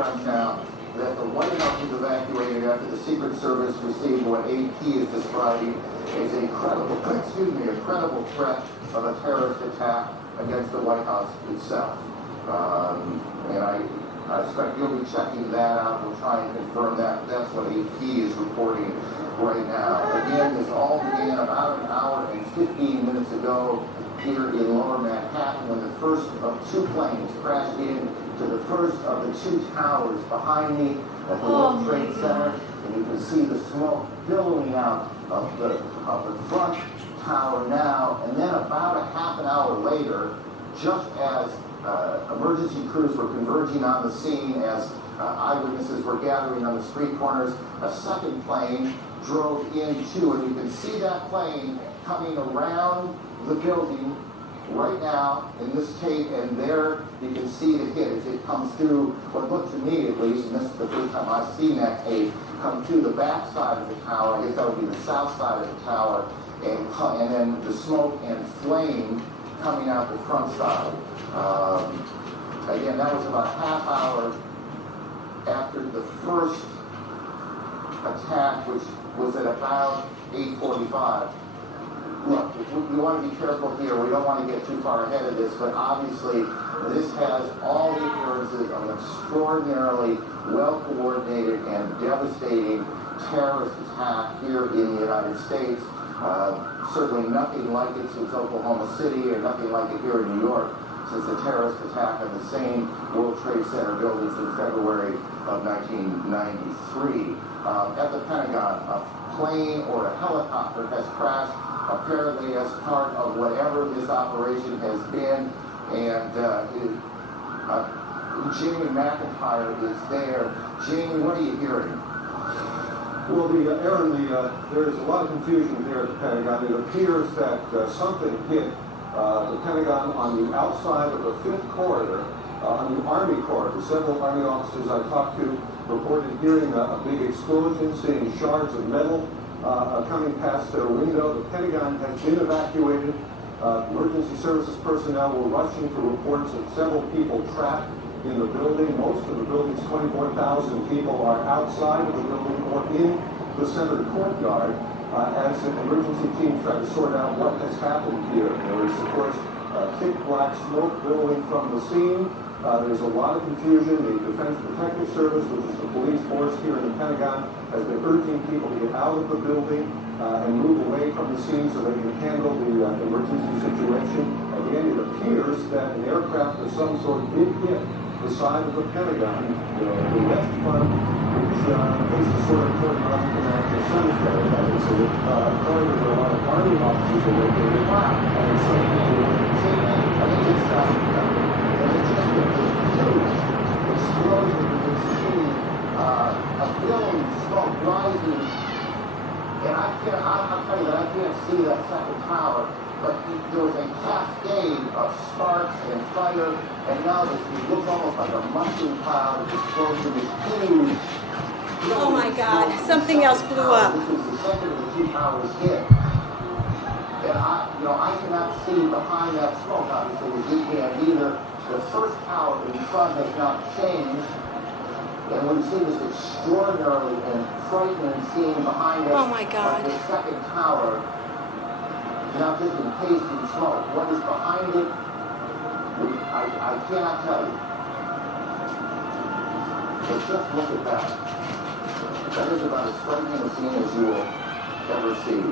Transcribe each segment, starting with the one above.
press now that the White House was evacuated after the Secret Service received what AP is describing as a credible threat of a terrorist attack against the White House itself. And I expect you'll be checking that out. We'll try and confirm that. That's what AP is reporting right now. Again, this all began about an hour and 15 minutes ago here in Lower Manhattan when the first of two planes crashed into the first of the two towers behind me at the World Trade Center. And you can see the smoke billowing out of the front tower now. And then about a half an hour later, just as emergency crews were converging on the scene, as eyewitnesses were gathering on the street corners, a second plane drove into, and you can see that plane coming around the building right now in this tape, and there you can see the hit as it comes through what looked to me, at least, and this is the first time I've seen that tape, come through the back side of the tower. I guess that would be the south side of the tower, and then the smoke and flame coming out the front side. Again, that was about a half hour after the first attack, which was at about 8:45. Look, we want to be careful here. We don't want to get too far ahead of this, but obviously this has all the appearances of an extraordinarily well-coordinated and devastating terrorist attack here in the United States. Certainly nothing like it since Oklahoma City, or nothing like it here in New York since the terrorist attack on the same World Trade Center buildings in February of 1993. At the Pentagon, a plane or a helicopter has crashed, apparently as part of whatever this operation has been, and Jamie McIntyre is there. Jamie, what are you hearing? Well, Aaron, there is a lot of confusion here at the Pentagon. It appears that something hit the Pentagon on the outside of the 5th corridor, on the Army corridor. Several Army officers I talked to reported hearing a big explosion, seeing shards of metal coming past their window. The Pentagon has been evacuated. Emergency services personnel were rushing to reports of several people trapped in the building. Most of the building's 24,000 people are outside of the building or in the center courtyard as an emergency team try to sort out what has happened here. There is, of course, thick black smoke billowing from the scene. There's a lot of confusion. The Defense Protective Service, which is the police force here in the Pentagon, has been urging people to get out of the building and move away from the scene so they can handle the emergency situation. Again, it appears that an aircraft of some sort did hit the side of the Pentagon, the west front, which faces sort of toward Arlington National Cemetery. That is a corridor where a lot of Army officers are located. Wow. And some people were I think it's explosion you can see a billowing smoke rising, and I'll tell you that I can't see that second tower, but there was a cascade of sparks and fire, and now it looks almost like a mushroom cloud of explosion, this huge. Oh my God, something else blew up. This is the second of the two towers hit. And I cannot see behind that smoke, obviously, as you can either. The first tower in front has not changed, and we see this extraordinarily and frightening scene behind us. Oh my God. The second tower, now just encased in smoke. What is behind it, I cannot tell you. But just look at that. That is about as frightening a scene as you will ever see.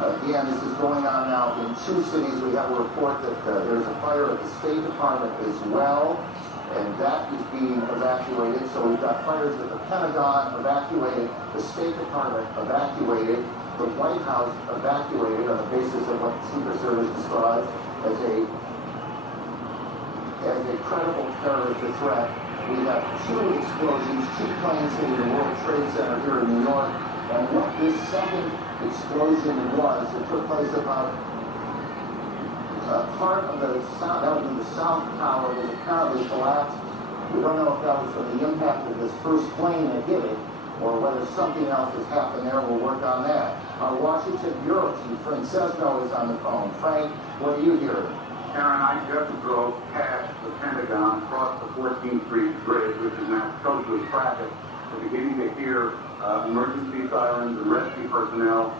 Again, this is going on now in two cities. We have a report that there's a fire at the State Department as well, and that is being evacuated. So we've got fires at the Pentagon evacuated, the State Department evacuated, the White House evacuated on the basis of what the Secret Service describes as a credible terrorist threat. We have two explosions, two planes hitting the World Trade Center here in New York, and what this second explosion was, it took place about part of the south, that would be the south tower, was apparently collapsed. We don't know if that was from the impact of this first plane that hit it, or whether something else has happened there. We'll work on that. Our Washington Bureau Chief, Frank Sesno, is on the phone. Frank, what are you hearing? Aaron, I just drove past the Pentagon, across the 14th Street Bridge, which is now totally tumultuous traffic. We're beginning to hear emergency sirens and rescue personnel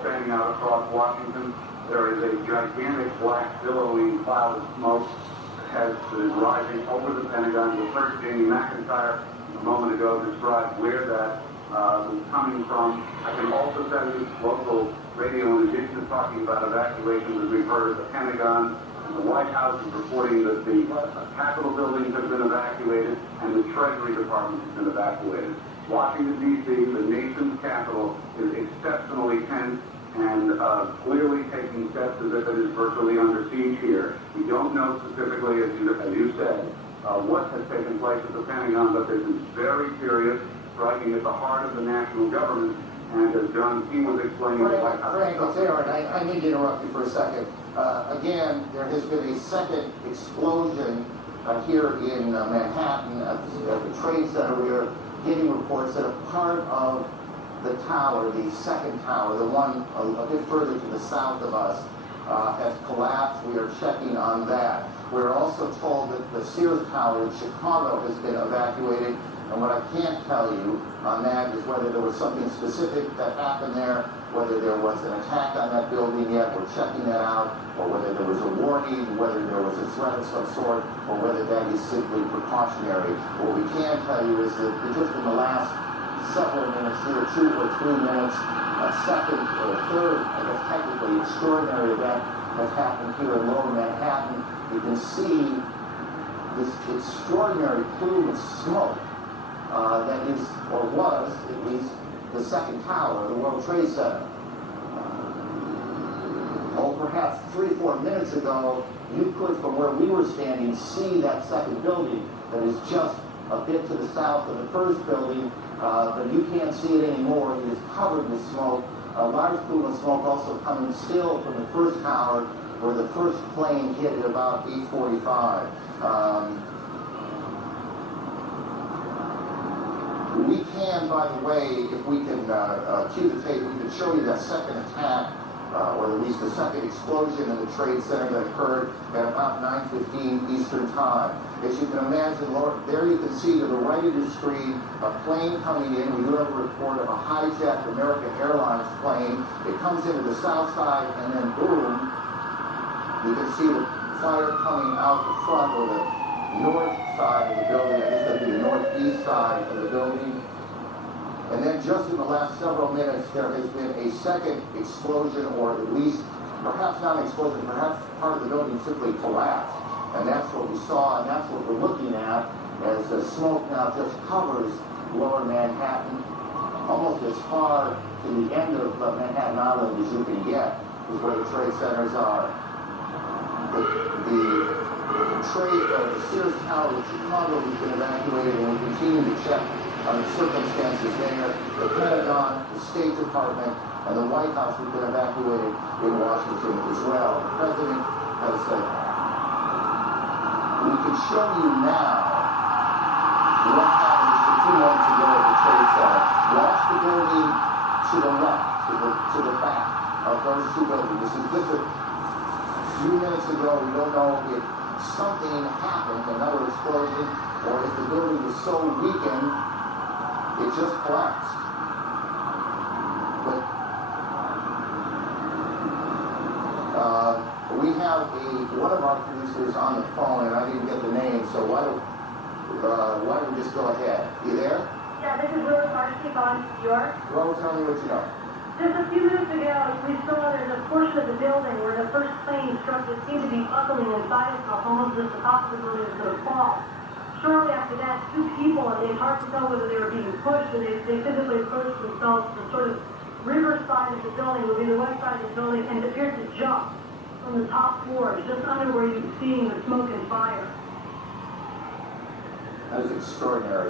standing out across Washington. There is a gigantic black billowing cloud of smoke that is rising over the Pentagon. You heard Jamie McIntyre a moment ago describe where that was coming from. I can also tell you local radio, in addition to talking about evacuations, as we've heard, the Pentagon and the White House is reporting that the Capitol buildings have been evacuated and the Treasury Department has been evacuated. Washington, D.C., the nation's capital, is exceptionally tense and clearly taking steps as if it is virtually under siege here. We don't know specifically, as you said, what has taken place at the Pentagon, but this is very serious, striking at the heart of the national government. And as John King was explaining, the White House... Frank, it's Aaron. I need to interrupt you for a second. Again, there has been a second explosion here in Manhattan at the Trade Center. We are getting reports that a part of the tower, the second tower, the one a bit further to the south of us, has collapsed. We are checking on that. We're also told that the Sears Tower in Chicago has been evacuated. And what I can't tell you on that is whether there was something specific that happened there, whether there was an attack on that building yet, we're checking that out, or whether there was a warning, whether there was a threat of some sort, or whether that is simply precautionary. What we can tell you is that just in the last several minutes here, 2 or 3 minutes, a second or a third, I guess technically, extraordinary event has happened here in Lower Manhattan. You can see this extraordinary plume of smoke that is, or was, at least, the second tower of the World Trade Center. Perhaps 3 or 4 minutes ago, you could, from where we were standing, see that second building that is just a bit to the south of the first building, but you can't see it anymore. It is covered with smoke. A large plume of smoke also coming still from the first tower, where the first plane hit at about 8:45. We can, by the way, if we can cue the tape, we can show you that second attack, or at least the second explosion in the Trade Center that occurred at about 9:15 Eastern Time. As you can imagine, there you can see to the right of your screen a plane coming in. We do have a report of a hijacked American Airlines plane. It comes into the south side, and then boom, you can see the fire coming out the front, or the north side of the building. I guess that'd be the northeast side of the building. And then just in the last several minutes, there has been a second explosion, or at least, perhaps not an explosion, perhaps part of the building simply collapsed. And that's what we saw, and that's what we're looking at, as the smoke now just covers Lower Manhattan, almost as far to the end of Manhattan Island as you can get, is where the trade centers are. The Sears Tower in Chicago has been evacuated, and we continue to check on the circumstances there. The Pentagon, the State Department, and the White House have been evacuated in Washington as well. The President has said, we can show you now what happened just a few moments ago at the Trade Center. Watch the building to the left, to the back of those two buildings. This is just a few minutes ago. We don't know if something happened, another explosion, or if the building was so weakened, it just collapsed. But we have one of our producers on the phone, and I didn't get the name, so why don't we just go ahead? You there? Yeah, this is Rose Marcy on New York. Rose, tell me what you know. Just a few minutes ago, we saw there's a portion of the building where the first plane struck that seemed to be buckling inside itself, almost as the top of the building was going to fall. Shortly after that, 2 people, and it's hard to tell whether they were being pushed, or they physically pushed themselves to sort of river side of the building, would be the west side of the building, and it appeared to jump from the top floor, just under where you're seeing the smoke and fire. That is extraordinary.